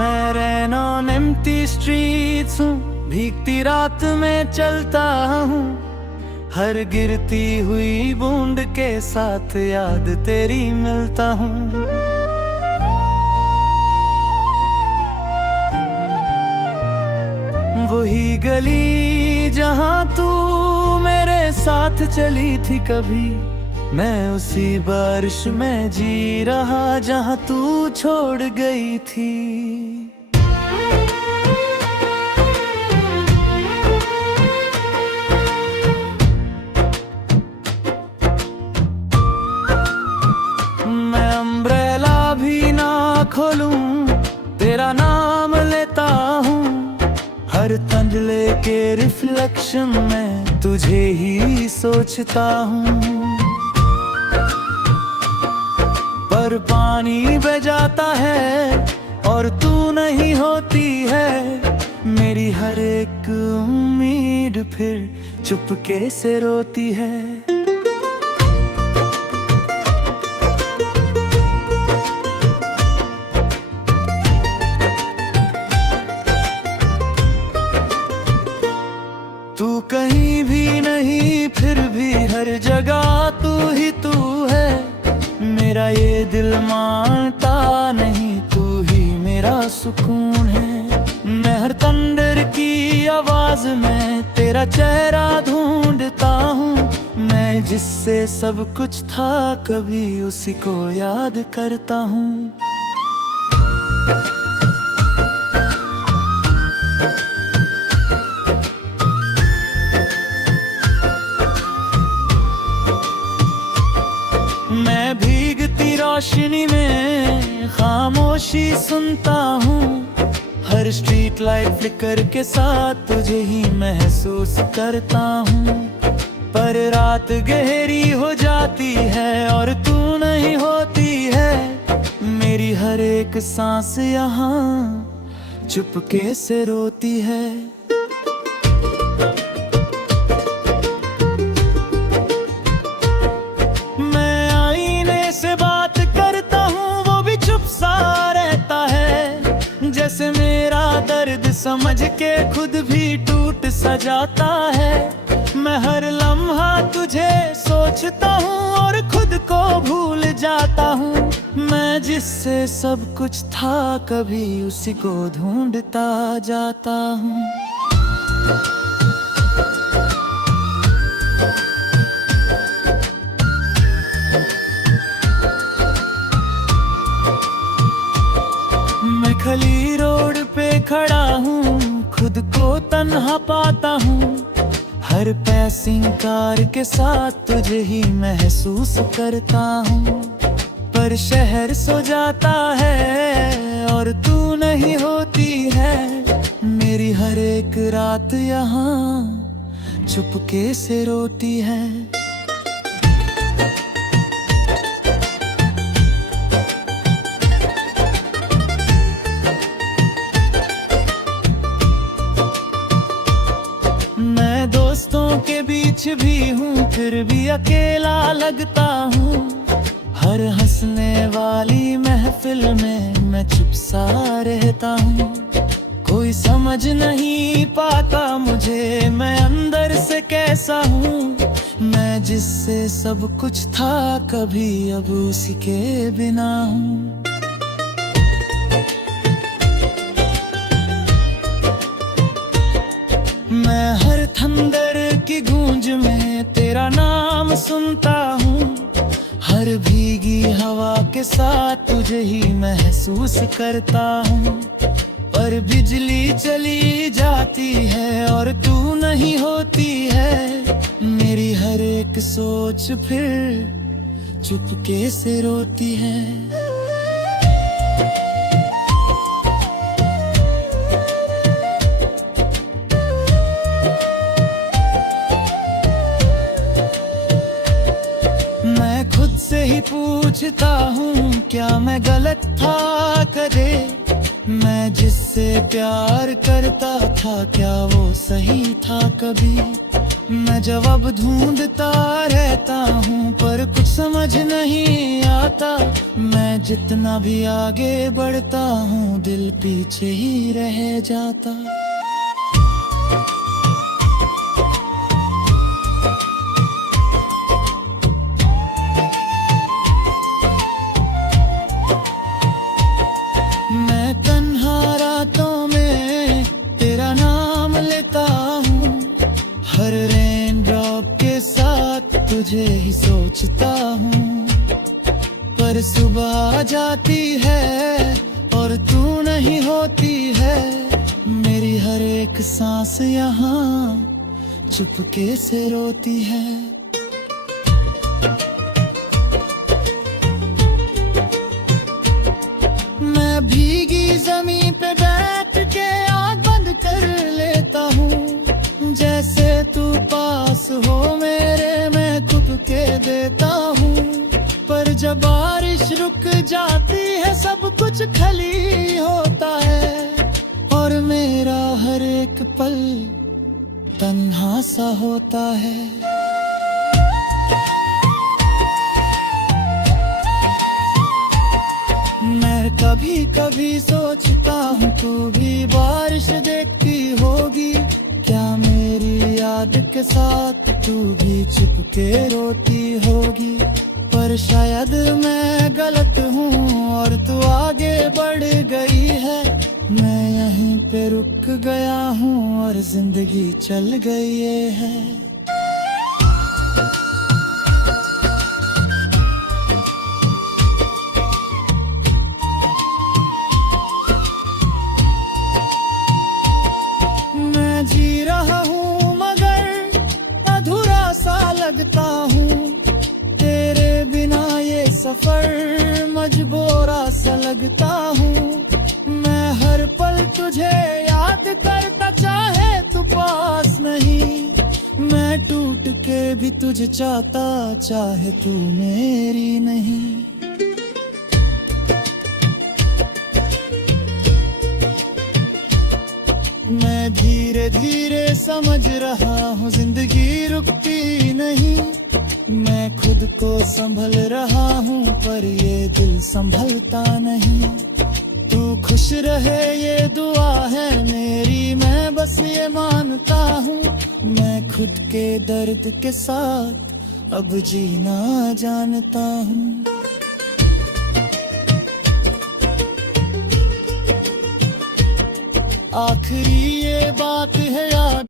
मैं रैन on empty streets हूँ, भीगती रात में चलता हूँ। हर गिरती हुई बूंद के साथ याद तेरी मिलता हूँ। वही गली जहाँ तू मेरे साथ चली थी कभी, मैं उसी बारिश में जी रहा जहाँ तू छोड़ गई थी। मैं अम्ब्रेला भी ना खोलूं, तेरा नाम लेता हूँ। हर तंजले के रिफ्लेक्शन में तुझे ही सोचता हूँ। पर पानी बह जाता है और तू नहीं होती है। मेरी हर एक उम्मीद फिर चुपके से रोती है। तू कहीं भी नहीं, फिर भी हर जगह तू है। मेरा ये दिल मानता नहीं, तू ही मेरा सुकून है। मैं हर थंडर की आवाज में तेरा चेहरा ढूंढता हूँ। मैं जिससे सब कुछ था कभी उसी को याद करता हूँ। मैं भीगती रोशनी में खामोशी सुनता हूँ। हर स्ट्रीट लाइट फ्लिकर के साथ तुझे ही महसूस करता हूँ। पर रात गहरी हो जाती है और तू नहीं होती है। मेरी हर एक सांस यहाँ चुपके से रोती है। जैसे मेरा दर्द समझ के खुद भी टूट सा जाता है। मैं हर लम्हा तुझे सोचता हूँ और खुद को भूल जाता हूँ। मैं जिससे सब कुछ था कभी उसी को ढूंढता जाता हूँ। मैं खली रोड पे खड़ा हूँ, खुद को तन्हा पाता हूँ। हर पैसिंग कार के साथ तुझे ही महसूस करता हूँ। पर शहर सो जाता है और तू नहीं होती है। मेरी हर एक रात यहाँ चुपके से रोती है। दोस्तों के बीच भी हूँ, फिर भी अकेला लगता हूँ। हर हंसने वाली महफिल में मैं चुप सा रहता हूँ। कोई समझ नहीं पाता मुझे मैं अंदर से कैसा हूँ। मैं जिससे सब कुछ था कभी अब उसी के बिना हूँ। मैं हर थंडर की गूंज में तेरा नाम सुनता हूँ। हर भीगी हवा के साथ तुझे ही महसूस करता हूँ। पर बिजली चली जाती है और तू नहीं होती है। मेरी हर एक सोच फिर चुपके से रोती है। खुद से ही पूछता हूँ क्या मैं गलत था कदे। मैं जिससे प्यार करता था क्या वो सही था कभी। मैं जवाब ढूंढता रहता हूँ पर कुछ समझ नहीं आता। मैं जितना भी आगे बढ़ता हूँ दिल पीछे ही रह जाता। मैं तन्हा रातों में तेरा नाम लेता हूँ, हर रेन ड्रॉप के साथ तुझे ही सोचता हूँ। पर सुबह आ जाती है और तू नहीं होती है, मेरी हर एक सांस यहाँ चुपके से रोती है। मैं भीगी जमीन पे बैठ के आँख बंद कर लेता हूँ, जैसे तू पास हो मेरे मैं खुद के देता हूँ। पर जब बारिश रुक जाती है सब कुछ खाली होता है और मेरा हर एक पल तन्हा सा होता है। मैं कभी कभी सोचता हूँ तू भी बारिश देखती होगी, क्या मेरी याद के साथ तू भी चुपके रोती होगी। पर शायद मैं गलत हूँ और तू आगे बढ़ गई है, मैं यहीं पे रुक गया हूँ और जिंदगी चल गई है। मैं जी रहा हूँ मगर अधूरा सा लगता हूँ, तेरे बिना ये सफर मजबूरा सा लगता हूँ। मैं हर पल तुझे याद करता चाहे तू पास नहीं, मैं टूट के भी तुझे चाहता चाहे तू मेरी नहीं। मैं धीरे धीरे समझ रहा हूँ जिंदगी रुकती नहीं, मैं खुद को संभल रहा हूँ पर ये दिल संभलता नहीं। तू खुश रहे ये दुआ है मेरी, मैं बस ये मानता हूँ। मैं खुद के दर्द के साथ अब जीना जानता हूँ। आखिरी ये बात है याद,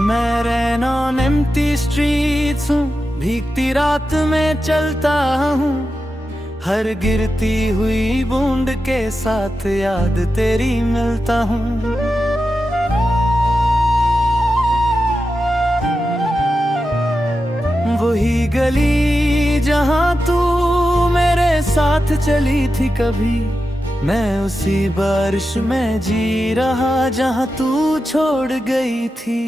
मैं रैन ऑन एम्प्टी स्ट्रीट्स हूँ, भीगती रात में चलता हूँ, हर गिरती हुई बूंद के साथ याद तेरी मिलता हूँ। वही गली जहाँ तू मेरे साथ चली थी कभी, मैं उसी बारिश में जी रहा जहाँ तू छोड़ गई थी।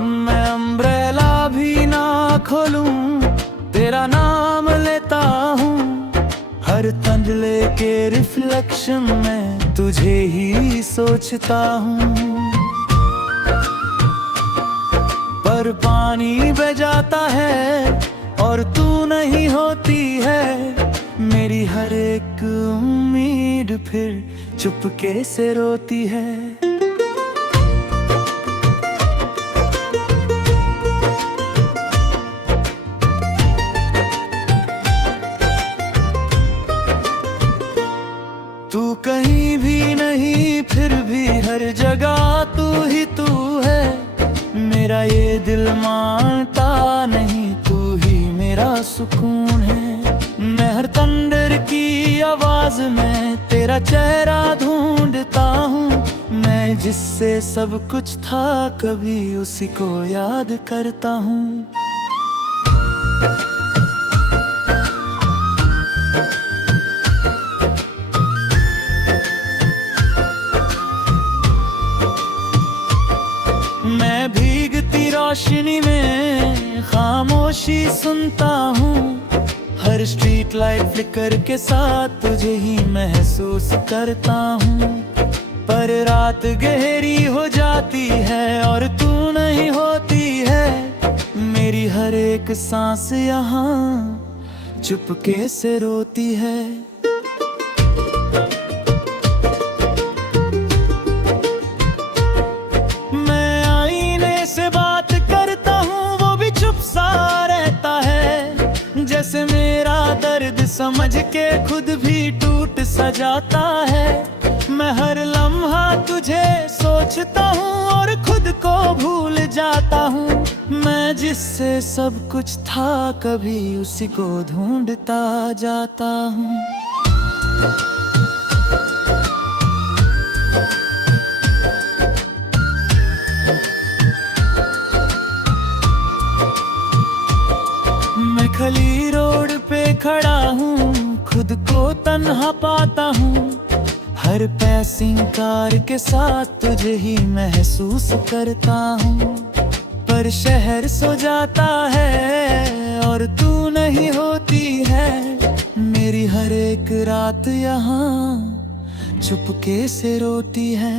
मैं अम्ब्रेला भी ना खोलूं तेरा नाम लेता हूँ, हर तंदले के रिफ्लेक्शन में तुझे ही सोचता हूँ। पर पानी बह जाता है और तू नहीं होती है, मेरी हर एक उम्मीद फिर चुपके से रोती है। तू कहीं भी नहीं फिर भी हर जगह तू ही तू है, मेरा ये दिल मानता नहीं तू ही मेरा सुकून है। मैं हर तंदर की आवाज में तेरा चेहरा ढूंढता हूँ, मैं जिससे सब कुछ था कभी उसी को याद करता हूँ। खामोशी सुनता हूँ, हर स्ट्रीट लाइट फ्लिकर के साथ तुझे ही महसूस करता हूँ। पर रात गहरी हो जाती है और तू नहीं होती है, मेरी हर एक सांस यहाँ चुपके से रोती है। मैं आईने से बात करता हूँ, वो भी चुप सा रहता है, जैसे मेरा दर्द समझ के खुद भी टूट सा जाता है। मैं हर लम्हा तुझे सोचता हूँ और खुद को भूल जाता हूँ, मैं जिससे सब कुछ था कभी उसी को ढूंढता जाता हूँ। मैं खली रोड पे खड़ा हूँ, खुद को तन्हा पाता हूँ, हर पैसिंग कार के साथ तुझे ही महसूस करता हूँ। पर शहर सो जाता है और तू नहीं होती है, मेरी हर एक रात यहाँ चुपके से रोती है।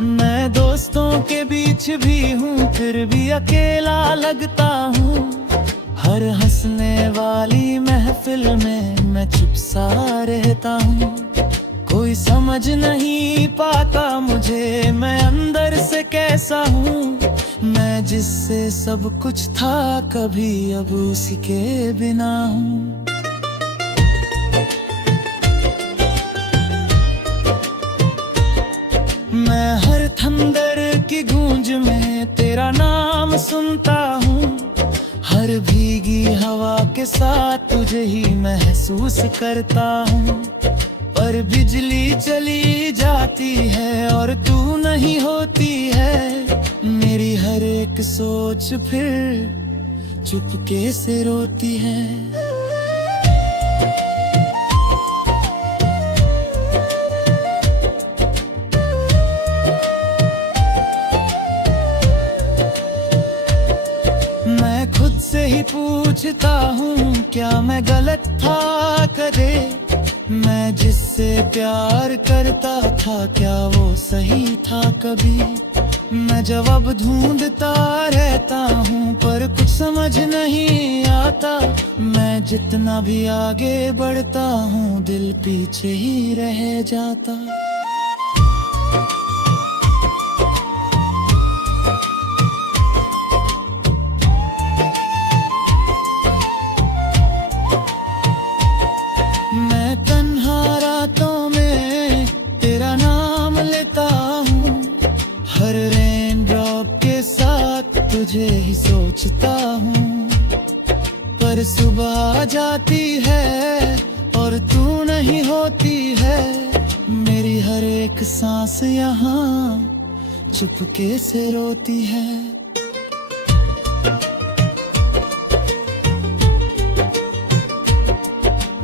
मैं दोस्तों के बीच भी हूँ, फिर भी अकेला लगता हूँ, हर हंसने वाली महफिल में मैं चुप सा रहता हूँ। कोई समझ नहीं पाता मुझे मैं अंदर से कैसा हूँ, मैं जिससे सब कुछ था कभी अब उसी के बिना हूँ। मैं हर थंदर की गूंज में तेरा नाम सुनता हूँ, हर भीगी हवा के साथ तुझे ही महसूस करता हूँ। पर बिजली चली जाती है और तू नहीं होती है, मेरी हर एक सोच फिर चुपके से रोती है। खुद से ही पूछता हूँ क्या मैं गलत था कदे, मैं जिससे प्यार करता था क्या वो सही था कभी। मैं जवाब ढूंढता रहता हूँ पर कुछ समझ नहीं आता, मैं जितना भी आगे बढ़ता हूँ दिल पीछे ही रह जाता। हर रेन ड्रॉप के साथ तुझे ही सोचता हूँ, पर सुबह आ जाती है और तू नहीं होती है, मेरी हर एक सांस यहाँ चुपके से रोती है।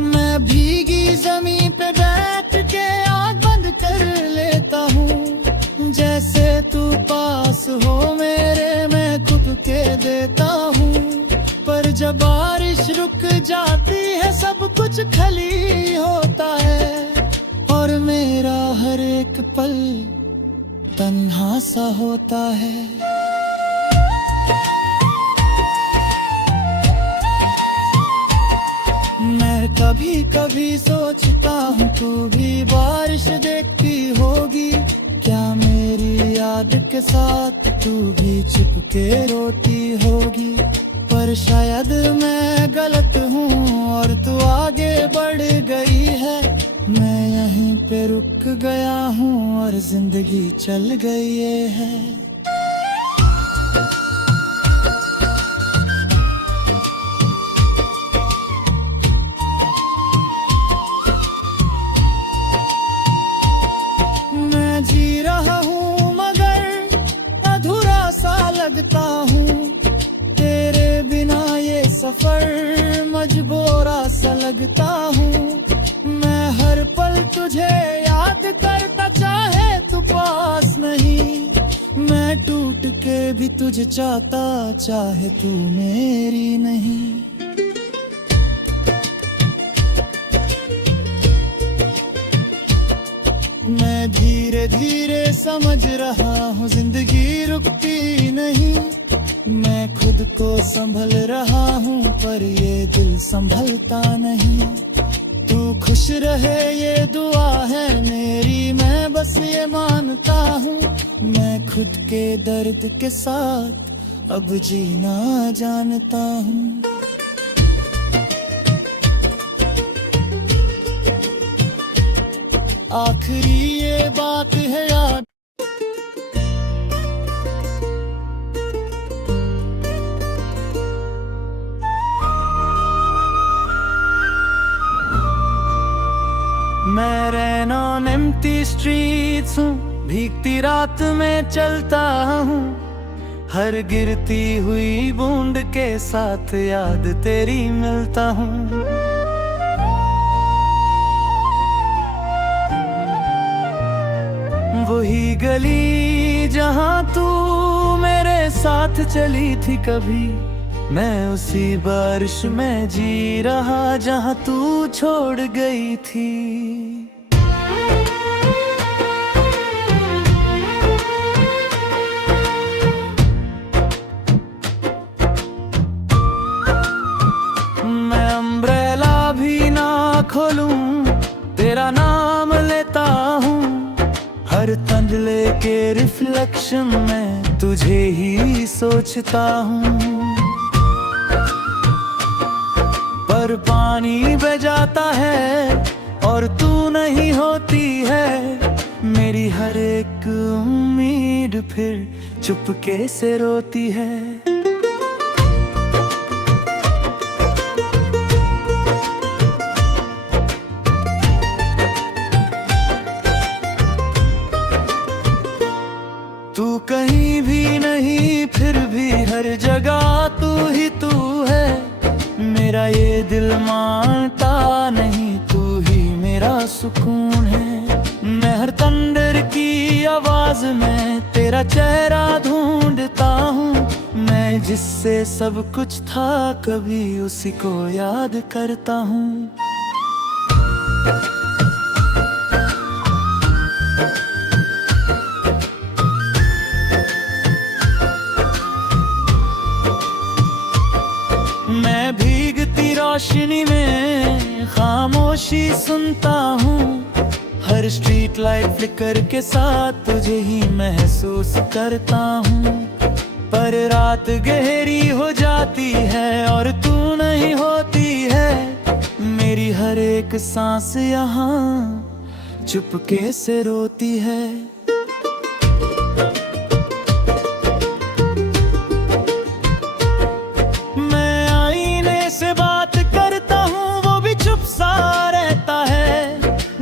मैं भीगी जमीन पे बैठ के आँख बंद कर लेता हूँ, जैसे तू पास हो मेरे मैं खुद के देता हूँ। पर जब बारिश रुक जाती है सब कुछ खाली होता है, और मेरा हर एक पल तन्हा सा होता है। मैं कभी कभी सोचता हूँ तू भी बारिश देखती होगी, क्या मेरी याद के साथ तू भी चिपके रोती होगी। पर शायद मैं गलत हूँ और तू आगे बढ़ गई है, मैं यहीं पे रुक गया हूँ और जिंदगी चल गई है। मैं जी रहा हूँ मगर अधूरा सा लगता हूँ, तेरे बिना ये सफर मजबूर बोरा सा लगता हूँ। मैं हर पल तुझे याद करता, चाहे तू पास नहीं। मैं टूट के भी तुझे चाहता, चाहे तू मेरी नहीं। मैं धीरे धीरे समझ रहा हूँ जिंदगी रुकती नहीं। मैं खुद को संभल रहा हूँ पर ये दिल संभलता नहीं। तू खुश रहे ये दुआ है मेरी, मैं बस ये मानता हूँ। मैं खुद के दर्द के साथ अब जीना जानता हूँ। आखिरी ये बात है याद, मैं रैन ऑन एम्प्टी स्ट्रीट्स हूँ, भीगती रात में चलता हूँ। हर गिरती हुई बूंद के साथ याद तेरी मिलता हूँ। वही गली जहाँ तू मेरे साथ चली थी कभी, मैं उसी बारिश में जी रहा जहाँ तू छोड़ गई थी। मैं अम्ब्रेला भी ना खोलूं, तेरा नाम लेता हूँ। हर तंदले के रिफ्लेक्शन में तुझे ही सोचता हूँ। पर पानी बह जाता है और तू नहीं होती है। मेरी हर एक उम्मीद फिर चुपके से रोती है। तू कहीं भी नहीं फिर भी हर जगह तू है। मेरा ये दिल मानता नहीं, तू ही मेरा सुकून है। मैं हर तंदर की आवाज में तेरा चेहरा ढूंढता हूँ। मैं जिससे सब कुछ था कभी उसी को याद करता हूँ। मैं भीगती रोशनी में खामोशी सुनता हूँ। हर स्ट्रीट लाइट फ्लिकर के साथ तुझे ही महसूस करता हूँ। पर रात गहरी हो जाती है और तू नहीं होती है। मेरी हर एक सांस यहाँ चुपके से रोती है।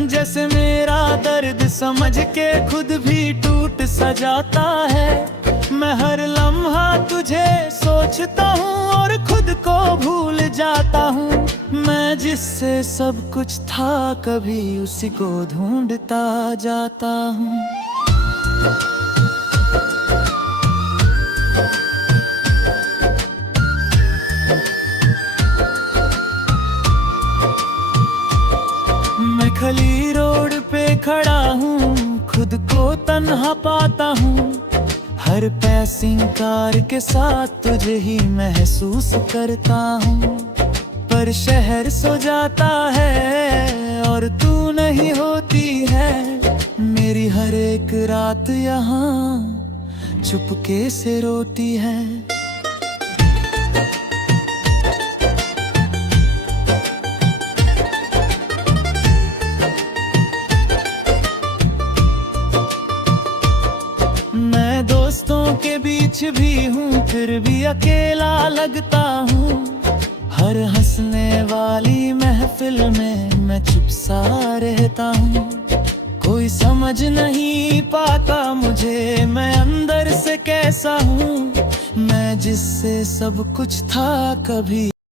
जैसे मेरा दर्द समझ के खुद भी टूट सा जाता है। मैं हर लम्हा तुझे सोचता हूँ और खुद को भूल जाता हूँ। मैं जिससे सब कुछ था कभी उसी को ढूंढता जाता हूँ। मैं खली रोड पे खड़ा हूँ, खुद को तन्हा पाता हूँ। हर पैसिंग कार के साथ तुझे ही महसूस करता हूँ। पर शहर सो जाता है और तू नहीं होती है। मेरी हर एक रात यहाँ चुपके से रोती है। दोस्तों के बीच भी हूँ फिर भी अकेला लगता हूँ। हर हंसने वाली महफिल में मैं चुप सा रहता हूँ। कोई समझ नहीं पाता मुझे मैं अंदर से कैसा हूँ। मैं जिससे सब कुछ था कभी